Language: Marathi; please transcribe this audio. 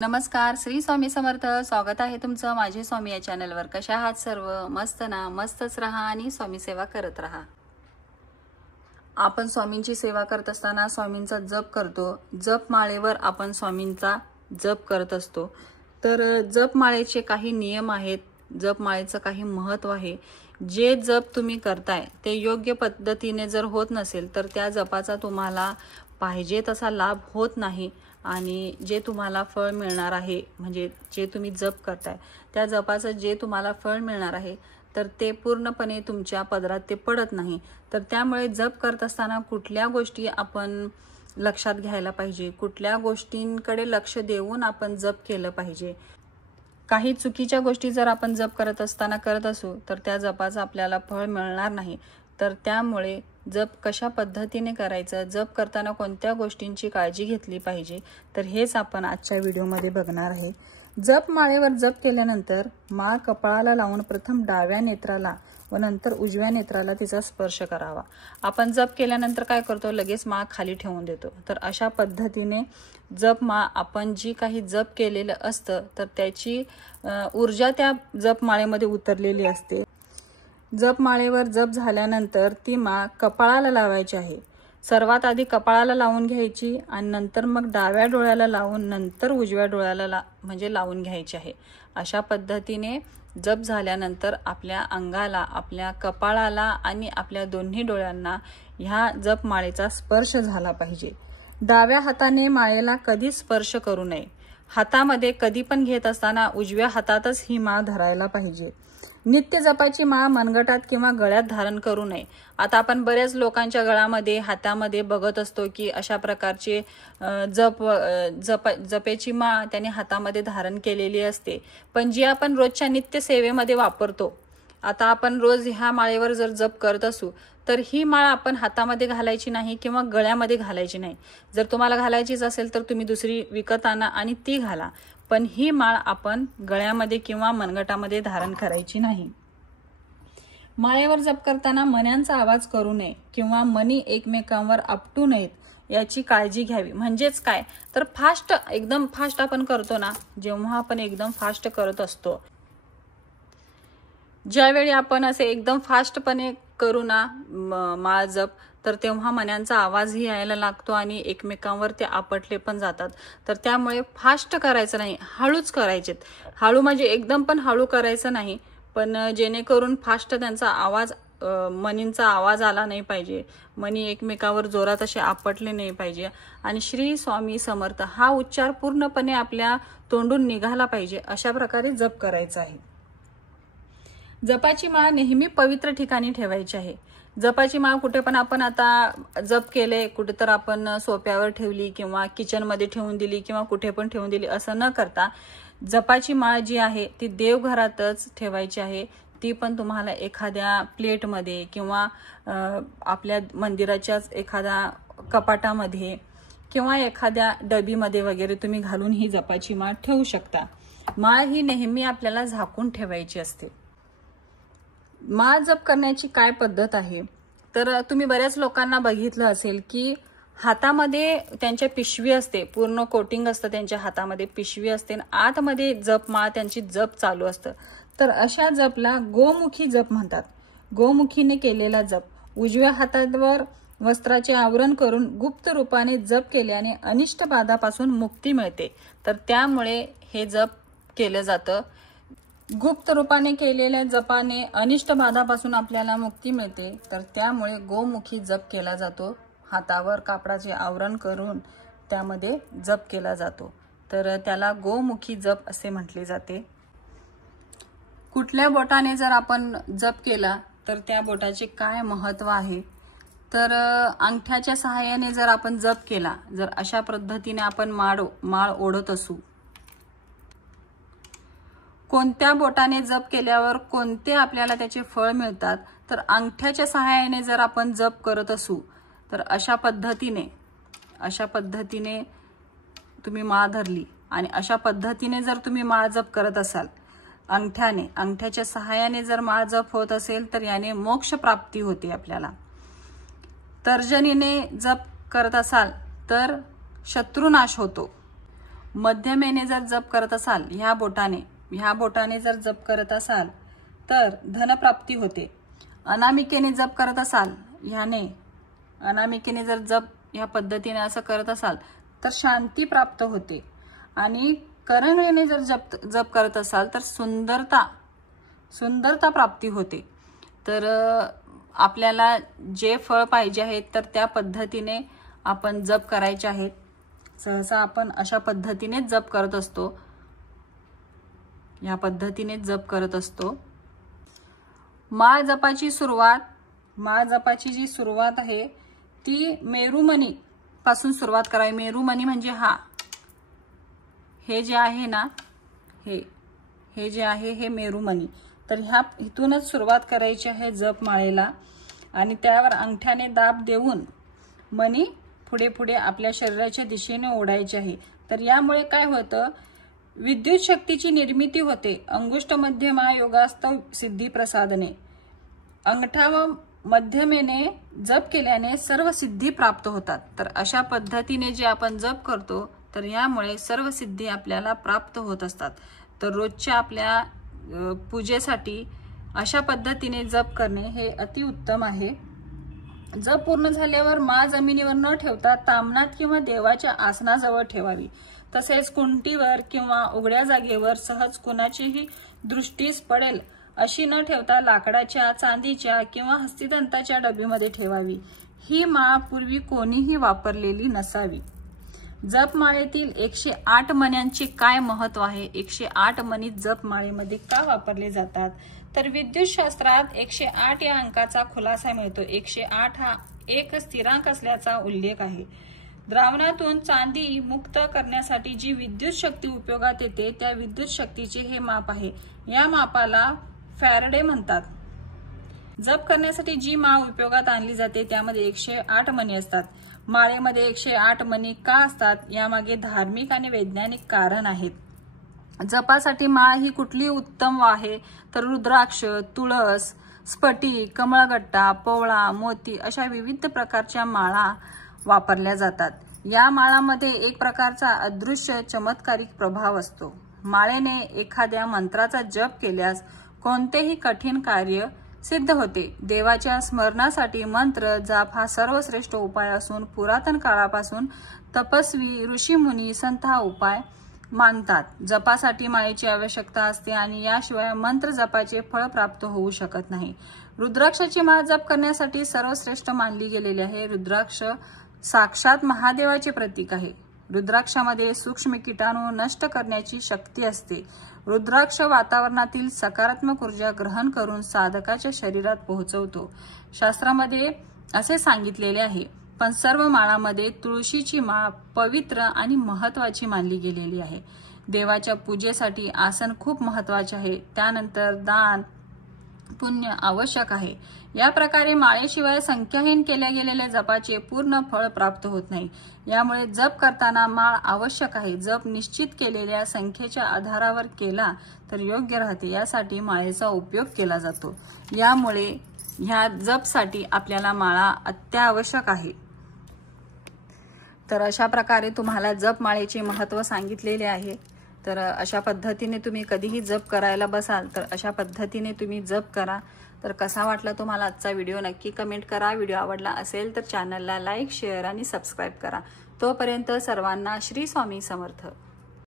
नमस्कार, श्री स्वामी समर्थ. स्वागत आहे तुमचं माझे स्वामी या चॅनलवर. कशा आहात सर्व? मस्त ना? मस्तच राहा आणि स्वामी सेवा करत राहा. आपण स्वामींची सेवा करत असताना स्वामींचा जप करतो. जप माळेवर आपण स्वामींचा जप करत असतो. तर जप माळेचे काही नियम आहेत, जप माळेचं काही महत्त्व आहे. जे जप तुम्ही करताय ते योग्य पद्धतीने जर होत नसेल तर त्या जपाचा तुम्हाला पाहिजे तसा लाभ होत नाही आणि जे तुम्हाला फळ मिळणार आहे, म्हणजे जे तुम्ही जप करताय त्या जपाचं जे तुम्हाला फळ मिळणार आहे तर ते पूर्णपणे तुमच्या पदरात ते पडत नाही. तर त्यामुळे जप करत असताना कुठल्या गोष्टी आपण लक्षात घ्यायला पाहिजे, कुठल्या गोष्टींकडे लक्ष देऊन आपण जप केलं पाहिजे. काही चुकीच्या गोष्टी जर आपण जप करत असताना करत असू तर त्या जपाचं आपल्याला फळ मिळणार नाही. तर त्यामुळे जप कशा पद्धतीने करायचं, जप करताना कोणत्या गोष्टींची काळजी घेतली पाहिजे, तर हेच आपण आजच्या व्हिडिओमध्ये बघणार आहे. जप माळेवर जप केल्यानंतर माळ कपाळाला लावून प्रथम डाव्या नेत्राला व नंतर उजव्या नेत्राला तिचा स्पर्श करावा. आपण जप केल्यानंतर काय करतो, लगेच माळ खाली ठेवून देतो. तर अशा पद्धतीने जप माळ आपण जी काही जप केलेलं असतं तर त्याची ऊर्जा त्या जप माळेमध्ये उतरलेली असते. जप माळेवर जप झाल्यानंतर ती माळ कपाळाला लावायची आहे. सर्वात आधी कपाळाला लावून घ्यायची आणि नंतर मग डाव्या डोळ्याला लावून नंतर उजव्या डोळ्याला म्हणजे लावून घ्यायची आहे. अशा पद्धतीने जप झाल्यानंतर आपल्या अंगाला, आपल्या कपाळाला आणि आपल्या दोन्ही डोळ्यांना ह्या जप माळेचा स्पर्श झाला पाहिजे. डाव्या हाताने माळेला कधी स्पर्श करू नये. हातामध्ये कधी पण घेत असताना उजव्या हातातच ही माळ धरायला पाहिजे. नित्य जपाची माळ मनगटात किंवा गळ्यात धारण करू नये. आता आपण बऱ्याच लोकांच्या गळ्यामध्ये, हातामध्ये बघत असतो की अशा प्रकारचे जपेची माळ त्याने हातामध्ये धारण केलेली असते. पण जी आपण रोजच्या नित्य सेवेमध्ये वापरतो, आता आपण रोज ह्या माळेवर जर जप करत असू तर ही माळ आपण हातामध्ये घालायची नाही किंवा गळ्यामध्ये घालायची नाही. जर तुम्हाला घालायचीच असेल तर तुम्ही दुसरी विकत आणा आणि ती घाला, पण ही माळ आपण गळ्यामध्ये किंवा मनगटामध्ये धारण करायची नाही. माळेवर जप करताना मण्यांचा आवाज करू नये किंवा मणी एकमेकांवर आपटू नयेत याची काळजी घ्यावी. म्हणजेच काय तर एकदम फास्ट आपण करतो ना, जेव्हा आपण एकदम फास्ट करत असतो, ज्यावेळी आपण असे एकदम फास्टपणे करू ना माळ जप, तर तेव्हा मण्यांचा आवाजही यायला लागतो आणि एकमेकांवर ते आपटले पण जातात. तर त्यामुळे फास्ट करायचं नाही, हळूच करायचे. हळू म्हणजे एकदम पण हळू करायचं नाही, पण जेणेकरून फास्ट त्यांचा आवाज, मणींचा आवाज आला नाही पाहिजे, मणी एकमेकावर जोरात असे आपटले नाही पाहिजे आणि श्री स्वामी समर्थ हा उच्चार पूर्णपणे आपल्या तोंडून निघाला पाहिजे. अशा प्रकारे जप करायचा आहे. जपाची माळ नेहमी पवित्र ठिकाणी ठेवायची आहे. जपाची माळ कुठे पण आपण आता जप केले, कुठे तर आपण सोप्यावर ठेवली किंवा किचनमध्ये ठेवून दिली किंवा कुठे पण ठेवून दिली असं न करता जपाची माळ जी आहे ती देवघरातच ठेवायची आहे. ती पण तुम्हाला एखाद्या प्लेटमध्ये किंवा आपल्या मंदिराच्याच एखाद्या कपाटामध्ये किंवा एखाद्या डबीमध्ये वगैरे तुम्ही घालून ही जपाची माळ ठेवू शकता. माळ ही नेहमी आपल्याला झाकून ठेवायची असते. माळ जप करण्याची काय पद्धत आहे, तर तुम्ही बऱ्याच लोकांना बघितलं असेल की हातामध्ये त्यांच्या पिशवी असते, पूर्ण कोटिंग असतं त्यांच्या हातामध्ये, पिशवी असते आणि आतमध्ये जप माळ त्यांची जप चालू असतं. तर अशा जपला गोमुखी जप म्हणतात. गोमुखीने केलेला जप. उजव्या हातावर वस्त्राचे आवरण करून गुप्त रूपाने जप केल्याने अनिष्ट बाधापासून मुक्ती मिळते. तर त्यामुळे हे जप केलं जातं. गुप्त रूपाने केलेल्या जपाने अनिष्ट बाधापासून आपल्याला मुक्ती मिळते. तर त्यामुळे गोमुखी जप केला जातो. हातावर कापडाचे आवरण करून त्यामध्ये जप केला जातो. तर त्याला गोमुखी जप असे म्हटले जाते. कुठल्या बोटाने जर आपण जप केला तर त्या बोटाचे काय महत्त्व आहे, तर अंगठ्याच्या सहाय्याने जर आपण जप केला, जर अशा पद्धतीने आपण माळ ओढत असू, कोणत्या बोटाने जप केल्यावर कोणते आपल्याला त्याचे फळ मिळतात, तर अंगठ्याच्या सहाय्याने जर आपण जप करत असू तर अशा पद्धतीने तुम्ही माळ धरली आणि अशा पद्धतीने जर तुम्ही माळ जप करत असाल, अंगठ्याच्या सहाय्याने जर माळ जप होत असेल तर याने मोक्ष प्राप्ती होते आपल्याला. तर्जनीने जप करत असाल तर शत्रुनाश होतो. मध्यमेने जर जप करत असाल, ह्या बोटाने जर जप करत असाल तर धनप्राप्ती होते. अनामिकेने जप करत असाल, अनामिकेने जर जप ह्या पद्धतीने असं करत असाल तर शांती प्राप्त होते. आणि करंगळीने जर जप करत असाल तर सुंदरता प्राप्ती होते. तर आपल्याला जे फळ पाहिजे आहे तर त्या पद्धतीने आपण जप करायचे आहेत. सहसा आपण अशा पद्धतीने जप करत असतो, या पद्धतीने जप करत असतो. माळ जपाची जी सुरुवात आहे ती मेरुमणी पासून सुरुवात करावी. मेरुमणी म्हणजे हे जे आहे ना, हे जे आहे हे मेरुमणी. तर इथूनच सुरुवात करायची आहे जप माळेला. आणि त्यावर अंगठ्याने दाब देऊन मणी पुढे पुढे आपल्या शरीराच्या दिशेने ओढायचे आहे. तर यामुळे काय होतं, विद्युत शक्तीची निर्मिती होते. अंगुष्ठ मध्यमा योगास्तव सिद्धी प्रसादने. अंगठा व मध्यमेने जप केल्याने सर्व सिद्धी प्राप्त होतात. तर अशा पद्धतीने जे आपण जप करतो तर यामुळे सर्व सिद्धी आपल्याला प्राप्त होत असतात. तर रोजच्या आपल्या पूजेसाठी अशा पद्धतीने जप करणे हे अतिउत्तम आहे. जप पूर्ण झाल्यावर माळ जमिनीवर न ठेवता तामणात किंवा देवाच्या आसनाजवळ ठेवावी. तसेच कुंटीवर किंवा उघड्या जागेवर सहज कुणाचीही दृष्टीस पडेल अशी न ठेवता लाकडाच्या, चांदीच्या किंवा हस्तिदंताच्या डबीमध्ये ठेवावी. ही माळ पूर्वी कोणीही वापरलेली नसावी. जपमाळेतील 108 मण्यांचे काय महत्व आहे? 108 मणी जपमाळेमध्ये का वापरले जातात? तर विद्युतशास्त्रात 108 या अंकाचा खुलासा मिळतो. 108 हा एक स्थिरांक असल्याचा उल्लेख आहे. द्रावणातून चांदी मुक्त करण्यासाठी जी विद्युत शक्ती उपयोगात येते त्या विद्युत शक्तीचे हे माप आहे. या मापाला फॅरेडे म्हणतात. जप करण्यासाठी जी माळ उपयोगात आणली जाते त्यामध्ये 108 मणी असतात. माळेमध्ये 108 मणी का असतात यामागे धार्मिक आणि वैज्ञानिक कारण आहेत. जपासाठी माळ ही कुठली उत्तम आहे तर रुद्राक्ष, तुळस, स्फटिक, कमळगट्टा, पोवळा, मोती अशा विविध प्रकारच्या माळा वापरल्या जातात. या माळामध्ये एक प्रकारचा अदृश्य चमत्कारिक प्रभाव असतो. माळेने एखाद्या मंत्राचा जप केल्यास कोणतेही कठीण कार्य सिद्ध होते. देवाच्या स्मरणासाठी मंत्र जाप हा सर्वश्रेष्ठ उपाय असून पुरातन काळापासून तपस्वी, ऋषीमुनी, संत हा उपाय मानतात. जपासाठी माळेची आवश्यकता असते आणि याशिवाय मंत्र जपाचे फळ प्राप्त होऊ शकत नाही. रुद्राक्षाची माळ जप करण्यासाठी सर्वश्रेष्ठ मानली गेलेली आहे. रुद्राक्ष साक्षात महादेवाचे प्रतीक आहे. रुद्राक्षामध्ये सूक्ष्म कीटाणू नष्ट करण्याची शक्ती असते. रुद्राक्ष वातावरणातील सकारात्मक ऊर्जा ग्रहण करून साधकाच्या शरीरात पोहोचवतो. शास्त्रामध्ये असे सांगितलेले आहे. पण सर्व माळामध्ये तुळशीची माळ पवित्र आणि महत्वाची मानली गेलेली आहे. देवाच्या पूजेसाठी आसन खूप महत्वाचे आहे. त्यानंतर दान पुण्य आवश्यक आहे. या प्रकारे माळेशिवाय संख्याहीन केल्या गेलेल्या जपाचे पूर्ण फळ प्राप्त होत नाही. यामुळे जप करताना माळ आवश्यक आहे. जप निश्चित केलेल्या संख्येच्या आधारावर केला तर योग्य राहते. यासाठी माळेचा उपयोग केला जातो. यामुळे ह्या जपसाठी आपल्याला माळा अत्यावश्यक आहे. तर अशा प्रकारे तुम्हाला जप माळेचे महत्त्व सांगितलेले आहे. तर अशा पद्धतीने तुम्ही कधीही जप करायला बसाल तर अशा पद्धतीने तुम्ही जप करा. तर कसा वाटला तुम्हाला आजचा व्हिडिओ नक्की कमेंट करा. व्हिडिओ आवडला असेल तर चॅनलला लाईक, शेअर आणि सबस्क्राईब करा. तोपर्यंत सर्वांना श्री स्वामी समर्थ.